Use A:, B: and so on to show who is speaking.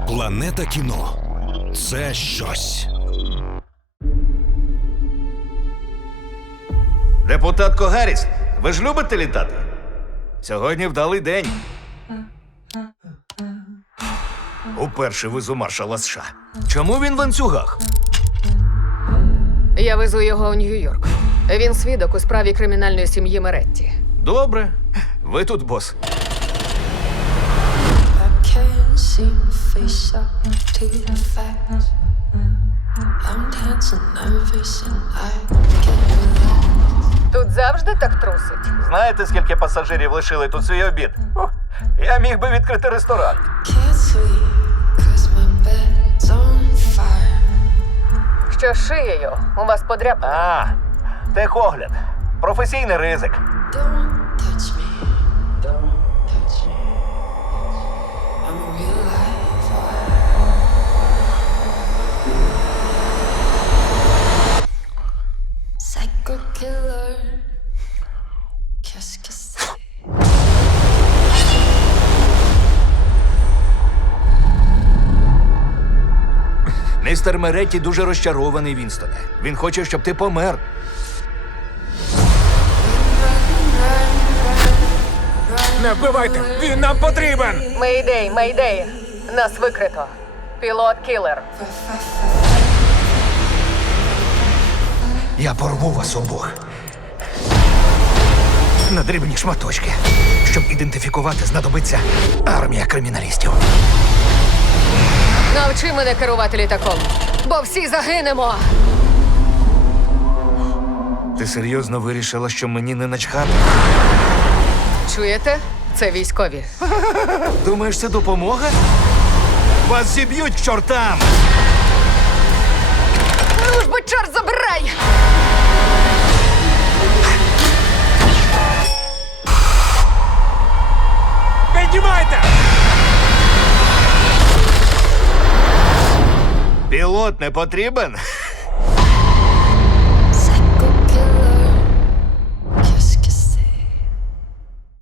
A: Планета кіно – це щось.
B: Депутатко Гарріс, ви ж любите літати? Сьогодні вдалий день. Уперше везу маршала США. Чому він в ланцюгах?
C: Я везу його у Нью-Йорк. Він свідок у справі кримінальної сім'ї Меретті.
B: Добре. Ви тут бос.
D: I can't seem to face up to the facts. I'm dancing nervous and I can't relax.
C: Тут завжди так трусить.
B: Знаєте, скільки пасажирів лишили тут свій обід? Я міг би відкрити ресторан.
D: Can't sleep 'cause my bed's on fire.
C: Що з шиєю у вас подряпано.
B: А, техогляд. Професійний ризик.
D: Don't touch me, don't touch me. I'm a real life fire. Psycho killer. Qu'est-ce que c'est?
B: Містер Меретті дуже розчарований, Вінстоне. Він хоче, щоб ти помер.
E: Не вбивайте! Він нам потрібен!
C: Мейдей, мейдей. Нас викрито. Пілот-кілер.
B: Я порву вас обох. На дрібні шматочки. Щоб ідентифікувати, знадобиться армія криміналістів.
C: Навчи мене керувати літаком, бо всі загинемо.
B: Ти серйозно вирішила, що мені не начхати?
C: Чуєте? Це військові.
B: Думаєш, це допомога? Вас зіб'ють к чортам!
C: Ну ж би, чорт забирай!
E: Піднімайте!
B: Пілот не потрібен?